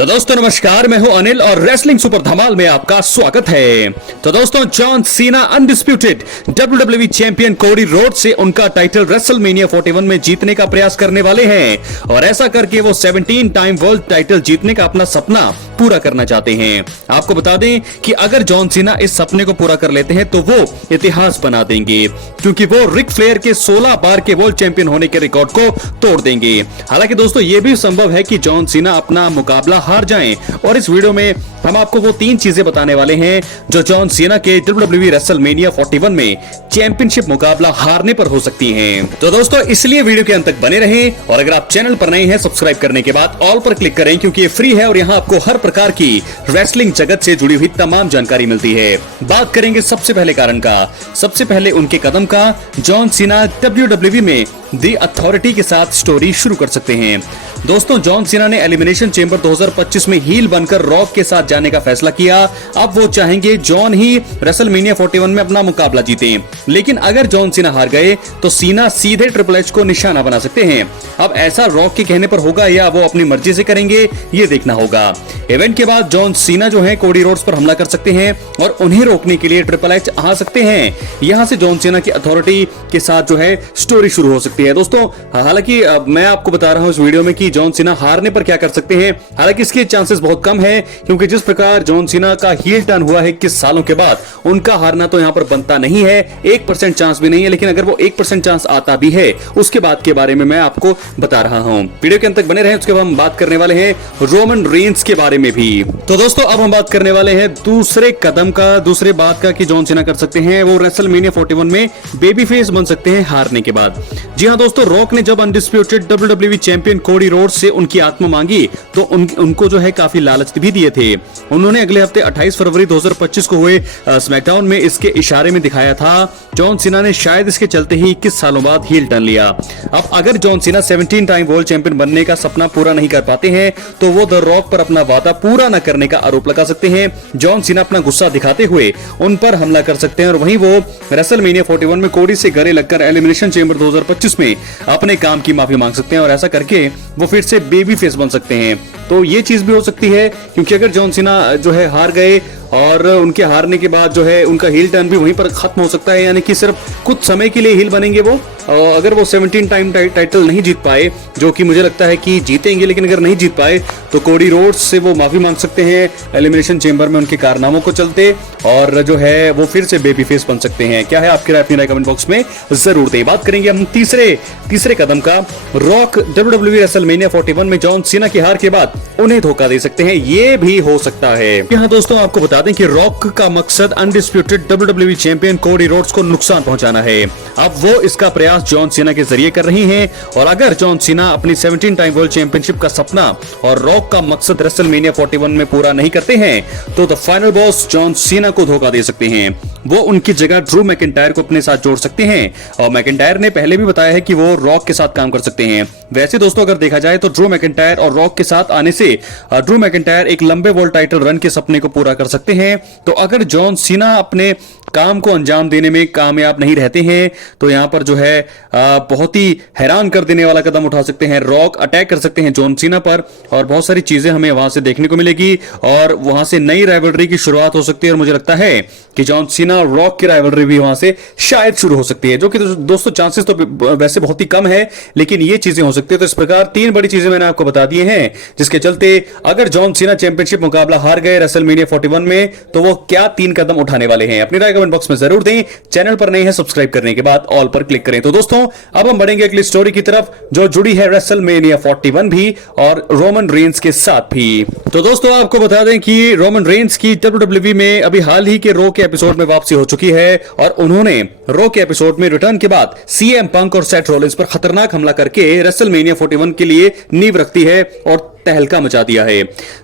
तो दोस्तों नमस्कार, मैं हूं अनिल और रेसलिंग सुपर धमाल में आपका स्वागत है। तो दोस्तों John Cena undisputed WWE champion कोडी रोड से उनका टाइटल रेसलमेनिया 41 में जीतने का प्रयास करने वाले हैं और ऐसा करके वो 17 टाइम वर्ल्ड टाइटल जीतने का अपना सपना पूरा करना चाहते हैं। आपको बता दें कि अगर जॉन सीना इस सपने को पूरा कर लेते हैं तो वो इतिहास बना देंगे, क्योंकि वो रिक फ्लेयर के 16 बार के वर्ल्ड चैंपियन होने के रिकॉर्ड को तोड़ देंगे। हालांकि दोस्तों ये भी संभव है कि जॉन सीना अपना मुकाबला हार जाएं और इस वीडियो में हम आपको वो 3 चीजें बताने वाले हैं जो जॉन सीना के WWE रेसलमेनिया 41 में चैंपियनशिप मुकाबला हारने पर हो सकती हैं। तो दोस्तों इसलिए वीडियो के अंत तक बने रहें और अगर आप चैनल पर नए हैं सब्सक्राइब करने के बाद ऑल पर क्लिक करें, क्योंकि ये फ्री है और यहाँ आपको हर प्रकार की रेसलिंग जगत से जुड़ी हुई तमाम जानकारी मिलती है। बात करेंगे सबसे पहले कारण का, सबसे पहले उनके कदम का। जॉन सीना WWE में दी अथॉरिटी के साथ स्टोरी शुरू कर सकते हैं। दोस्तों जॉन सीना ने एलिमिनेशन चेंबर 2025 में हील बनकर रॉक के साथ जाने का फैसला किया। अब वो चाहेंगे जॉन ही रेसलमेनिया 41 में अपना मुकाबला जीतें, लेकिन अगर जॉन सीना हार गए तो सीना सीधे ट्रिपल एच को निशाना बना सकते हैं। अब ऐसा रॉक के कहने पर होगा या वो अपनी मर्जी से करेंगे, ये देखना होगा। इवेंट के बाद जॉन सीना जो है कोडी रोड्स पर हमला कर सकते हैं और उन्हें रोकने के लिए ट्रिपल एच आ सकते हैं। यहां से जॉन सीना की अथॉरिटी के साथ जो है स्टोरी शुरू हो सकती है। दोस्तों हालांकि मैं आपको बता रहा हूं इस वीडियो में कि जॉन सीना हारने पर क्या कर सकते हैं। हालांकि इसके चांसेस बहुत कम है, क्योंकि जिस प्रकार जॉन सीना का हील टर्न हुआ है 21 सालों के बाद, उनका हारना तो यहां पर बनता नहीं है। 1% चांस भी नहीं है, लेकिन अगर वो 1% चांस आता भी है उसके बाद के बारे में मैं आपको बता रहा हूं। वीडियो के अंत तक बने रहें, उसके बाद हम बात करने वाले हैं रोमन रेंस के बारे में भी। तो दोस्तों अब हम बात करने वाले हैं दूसरे कदम का, दूसरे बात का कि जॉन सीना कर सकते हैं वो रेसलमेनिया 41 में बेबी फेस बन सकते हैं हारने के बाद। जी हां दोस्तों, रॉक ने जब undisputed WWE champion Cody Rhodes से उनकी आत्मा मांगी तो उनको जो है काफी लालच भी दिए थे। उन्होंने अगले हफ्ते 28 फरवरी 2025 को हुए स्मैकडाउन में इसके इशारे में दिखाया था। जॉन सीना ने शायद इसके चलते ही 21 सालों बाद हील टर्न लिया। अब अगर John Cena 17 time world champion बनने का सपना पूरा नहीं कर पाते हैं तो वो द रॉक पर अपना वादा पूरा न करने का आरोप लगा सकते हैं। जॉन सीना अपना गुस्सा दिखाते हुए उन पर हमला कर सकते हैं और वहीं वो रेसलमेनिया 41 में कोडी से गले लगकर एलिमिनेशन चेंबर 2025 में अपने काम की माफी मांग सकते हैं और ऐसा करके वो फिर से बेबी फेस बन सकते हैं। तो ये चीज भी हो सकती है, क्योंकि अगर जॉन सीना जो है हार गए और उनके हारने के बाद जो है उनका हील टर्न भी वहीं पर खत्म हो सकता है, यानी कि सिर्फ कुछ समय के लिए हील बनेंगे वो। अगर वो 17 टाइम टाइटल नहीं जीत पाए, जो कि मुझे लगता है कि जीतेंगे, लेकिन अगर नहीं जीत पाए तो कोडी रोड्स से वो माफी मांग सकते हैं एलिमिनेशन चेंबर में उनके कारनामों को चलते, और जो है वो फिर से बेबी फेस बन सकते हैं। क्या है आपकी राय, अपनी राय कमेंट बॉक्स में जरूर दें। बात करेंगे हम तीसरे कदम का। रॉक WWE रेसलमेनिया 41 में जॉन सीना की हार के बाद उन्हें धोखा दे सकते हैं, ये भी हो सकता है। यहाँ दोस्तों आपको बता दें कि रॉक का मकसद undisputed WWE champion Cody Rhodes को नुकसान पहुंचाना है। अब वो इसका प्रयास जॉन सीना के जरिए कर रही हैं, और अगर जॉन सीना अपनी 17 टाइम वर्ल्ड चैंपियनशिप का सपना और रॉक का मकसद रेसलमेनिया 41 में पूरा नहीं करते हैं तो the final boss John Cena को धोखा दे सकते हैं। वो उनकी जगह ड्रू मैकिंटायर को अपने साथ जोड़ सकते हैं, और मैकिंटायर ने पहले भी बताया है कि वो रॉक के साथ काम कर सकते हैं। वैसे दोस्तों अगर देखा जाए तो ड्रू मैकिंटायर और रॉक के साथ आने से ड्रू मैकिंटायर एक लंबे वर्ल्ड टाइटल रन के सपने को पूरा कर सकते हैं। तो अगर जॉन सीना अपने काम को अंजाम देने में कामयाब नहीं रहते हैं तो यहां पर जो है बहुत ही हैरान कर देने वाला कदम उठा सकते हैं। रॉक अटैक कर सकते हैं जॉन सीना पर और बहुत सारी चीजें हमें वहां से देखने को मिलेगी और वहां से नई राइवलरी की शुरुआत हो सकती है। और मुझे लगता है कि जॉन सीना और रॉक की राइवलरी भी वहां से शायद शुरू हो सकती है, जो कि दोस्तों चांसेस तो वैसे बहुत ही कम है, लेकिन ये चीजें हो सकती है। तो इस प्रकार 3 बड़ी चीजें मैंने आपको बता दी हैं, जिसके चलते अगर जॉन सीना चैंपियनशिप मुकाबला हार गए रेसलमेनिया 41 में तो वो क्या 3 कदम उठाने वाले हैं। अपनी राय कमेंट बॉक्स में जरूर दें। चैनल पर नए हैं सब्सक्राइब करने के बाद ऑल पर क्लिक करें। तो दोस्तों अब हम बढ़ेंगे अगली स्टोरी की तरफ, जो जुड़ी है रेसलमेनिया 41 भी और रोमन रेंस के साथ भी। तो दोस्तों आपको बता दें कि रोमन रेंस की WWE में अभी हाल ही के रो के एपिसोड में वापसी हो चुकी है, और उन्होंने रो के एपिसोड में रिटर्न के बाद CM पंक और सेथ रॉलिंस पर खतरनाक हमला करके रेसलमेनिया 41 के लिए नींव रखती है और तहलका मचा दिया है।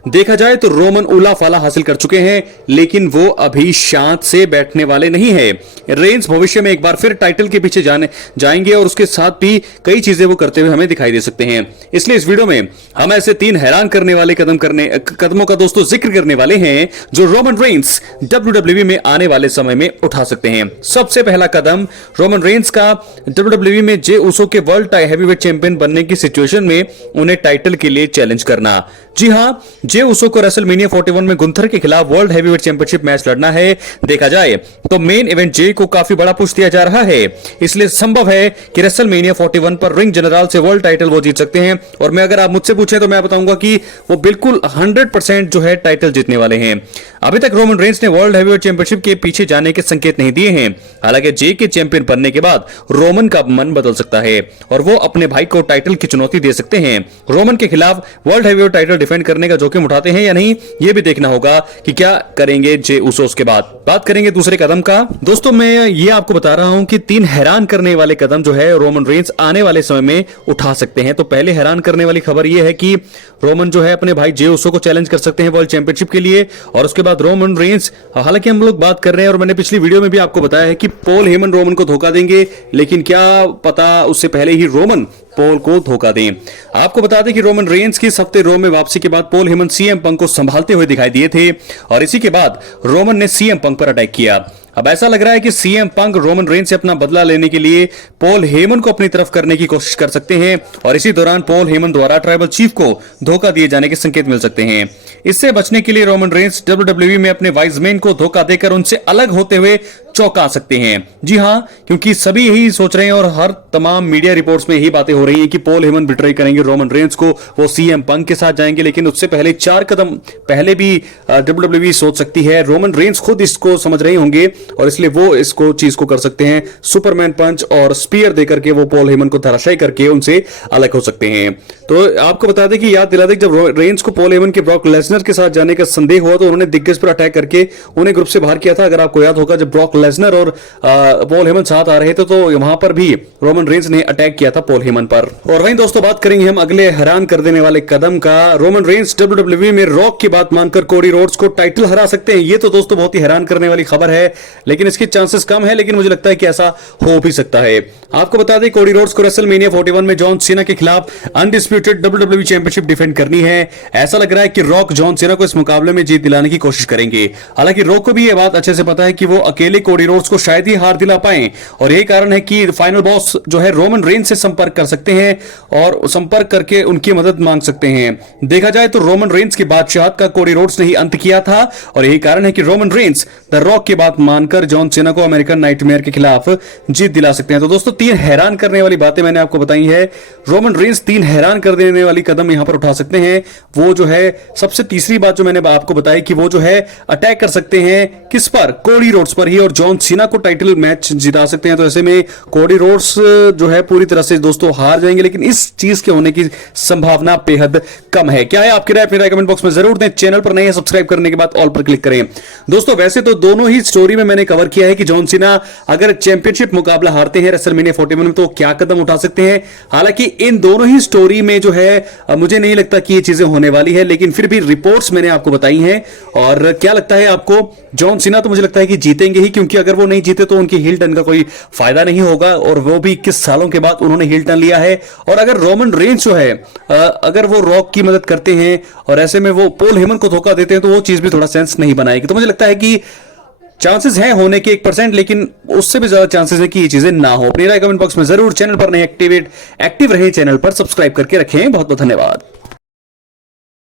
देखा जाए तो रोमन उला फाला हासिल कर चुके हैं, लेकिन वो अभी शांत से बैठने वाले नहीं है। रेंस भविष्य में एक बार फिर टाइटल के पीछे जाएंगे और उसके साथ भी कई चीजें वो करते हुए हमें दिखाई दे सकते हैं। इसलिए इस वीडियो में हम ऐसे 3 हैरान करने वाले कदमों का दोस्तों जिक्र करने वाले हैं जो रोमन रेंस WWE में आने वाले समय में उठा सकते हैं। सबसे पहला कदम रोमन रेंस का WWE में जे उसो के वर्ल्ड हैवीवेट चैंपियन बनने की सिचुएशन में उन्हें टाइटल के लिए चैलेंज करना। जी हां, जे उसो को रेसलमेनिया 41 में गुंथर के खिलाफ वर्ल्ड हैवीवेट चैंपियनशिप मैच लड़ना है। देखा जाए तो मेन इवेंट जे को काफी बड़ा पुश दिया जा रहा है, इसलिए संभव है कि रेसलमेनिया 41 पर रिंग जनरल से वर्ल्ड टाइटल वो जीत सकते हैं। और मैं अगर आप मुझसे पूछें तो मैं बताऊंगा कि वो बिल्कुल 100% जो है टाइटल जीतने वाले हैं। अभी तक रोमन रेंस ने वर्ल्ड हैवीवेट चैंपियनशिप के पीछे जाने के संकेत नहीं दिए हैं। हालांकि जे के चैंपियन बनने के बाद रोमन का मन बदल सकता है और वो अपने भाई को टाइटल की चुनौती दे सकते हैं। रोमन के खिलाफ वर्ल्ड हैवीवेट टाइटल डिफेंड करने का जोखिम उठाते हैं या नहीं, यह भी देखना होगा कि क्या करेंगे जे उसोस के बाद। बात करेंगे दूसरे कदम का। दोस्तों मैं ये आपको बता रहा हूं कि 3 हैरान करने वाले कदम जो है रोमन रेंस आने वाले समय में उठा सकते हैं। तो पहले हैरान करने वाली खबर यह है कि रोमन जो है अपने भाई जे उसो को चैलेंज कर सकते हैं वर्ल्ड चैंपियनशिप के लिए। और उसके बाद रोमन रेंस, हालांकि हम लोग बात कर रहे हैं और मैंने पिछली वीडियो में भी आपको बताया है कि पॉल हेमन रोमन को धोखा देंगे, लेकिन क्या पता उससे पहले ही रोमन पॉल को धोखा दें। आपको बता दें कि रोमन रेंस की इस हफ्ते रो में वापसी के बाद पॉल हेमन सीएम पंक को संभालते हुए दिखाई दिए थे और इसी के बाद रोमन ने सीएम पंक पर अटैक किया। अब ऐसा लग रहा है कि सीएम पंक रोमन रेंस से अपना बदला लेने के लिए पॉल हेमन को अपनी तरफ करने की कोशिश कर सकते हैं और इसी दौरान पॉल हेमन द्वारा ट्राइबल चीफ को धोखा दिए जाने के संकेत मिल सकते हैं। इससे बचने के लिए रोमन रेंस डब्ल्यूडब्ल्यूई में अपने वाइस मैन को धोखा देकर उनसे अलग होते हुए चौंका सकते हैं। जी हां, क्योंकि सभी यही सोच रहे हैं और हर तमाम मीडिया रिपोर्ट्स में यही बातें हो रही हैं कि पॉल हेमन बिट्रे करेंगे रोमन रेंस को, वो सीएम पंक के साथ जाएंगे। लेकिन उससे पहले 4 कदम पहले भी डब्ल्यूडब्ल्यूई सोच सकती है। रोमन रेंस खुद इसको समझ रहे होंगे और इसलिए वो इसको चीज को कर सकते हैं। सुपरमैन पंच और स्पीयर देकर के वो पॉल हेमन को धराशायी करके उनसे अलग हो सकते हैं। तो आपको बता दें कि याद दिला दें, जब रेंस को पॉल हेमन के ब्रॉक लेसनर के साथ जाने का संदेह हुआ तो उन्होंने दिग्गज पर अटैक करके उन्हें ग्रुप से बाहर किया था। अगर आपको याद होगा, जब ब्रॉक लेसनर और पॉल हेमन साथ आ रहे थे तो वहां पर भी रोमन रेंस ने अटैक किया था पॉल हेमन पर। और वहीं दोस्तों बात करेंगे हम अगले हैरान कर देने वाले कदम का। रोमन रेंस डब्ल्यूडब्ल्यूई में रॉक की बात मानकर कोडी रोड्स को टाइटल हरा सकते हैं। ये तो दोस्तों बहुत ही हैरान करने वाली खबर है, लेकिन इसके चांसेस कम है, लेकिन मुझे लगता है कि ऐसा हो भी सकता है। आपको बता दें कोडी रोड्स को रेसलमेनिया 41 में जॉन सीना के खिलाफ अनडिस्प्यूटेड डब्ल्यूडब्ल्यूई चैंपियनशिप डिफेंड करनी है। ऐसा लग रहा है कि रॉक जॉन सीना को इस मुकाबले में जीत दिलाने की कोशिश करेंगे। हालांकि रॉक को भी यह बात अच्छे से पता है कि वो अकेले कोडी रोड्स को शायद ही हार दिला पाए और यही कारण है कि फाइनल बॉस जो है रोमन रेंस से संपर्क कर सकते हैं और संपर्क करके उनकी मदद मांग सकते हैं। देखा जाए तो रोमन रेंस की बादशाहत का कोडी रोड्स ने ही अंत किया था और यही कारण है कि रोमन रेंस द रॉक की बात मानकर जॉन सीना को अमेरिकन नाइटमेयर के खिलाफ जीत दिला सकते हैं। तो दोस्तों 3 हैरान करने वाली बातें मैंने आपको बताई है। रोमन रेंस 3 हैरान कर देने वाली कदम यहां पर उठा सकते हैं। वो जो है सबसे तीसरी बात जो मैंने आपको बताई कि वो जो है अटैक कर सकते हैं किस पर, कोडी रोड्स पर ही, और जॉन सीना को टाइटल मैच जिता सकते हैं। तो ऐसे में कोडी रोड्स जो है पूरी तरह से दोस्तों हार जाएंगे, लेकिन इस चीज के होने की संभावना बेहद कम है। क्या है आपकी राय? अपनी राय कमेंट बॉक्स में जरूर दें। चैनल पर नए हैं सब्सक्राइब करने के बाद ऑल पर क्लिक करें। दोस्तों वैसे तो दोनों ही स्टोरी में मैंने कवर किया है कि जॉन सीना अगर चैंपियनशिप मुकाबला हारते हैं रेसलमेनिया 41 में तो क्या कदम उठा सकते हैं। हालांकि इन दोनों ही स्टोरी में जो है मुझे नहीं लगता कि ये चीजें होने वाली है, लेकिन फिर भी रिपोर्ट्स मैंने आपको बताई हैं। और क्या लगता है आपको? जॉन सीना तो मुझे लगता है कि जीतेंगे ही, क्योंकि अगर वो नहीं जीते तो उनकी हील टर्न का कोई फायदा नहीं होगा और वो भी 21 सालों के बाद उन्होंने हील टर्न लिया है। और अगर रोमन रेंस जो है अगर वो रॉक की मदद करते हैं और ऐसे में वो पॉल हेमन को धोखा देते हैं तो वो चीज भी थोड़ा सेंस नहीं बनाएगी। तो मुझे लगता है कि चांसेस हैं होने के 1%, लेकिन उससे भी ज्यादा चांसेस है कि ये चीजें ना हो। अपनी राय कमेंट बॉक्स में जरूर। चैनल पर नहीं एक्टिव रहे, चैनल पर सब्सक्राइब करके रखें। बहुत बहुत धन्यवाद।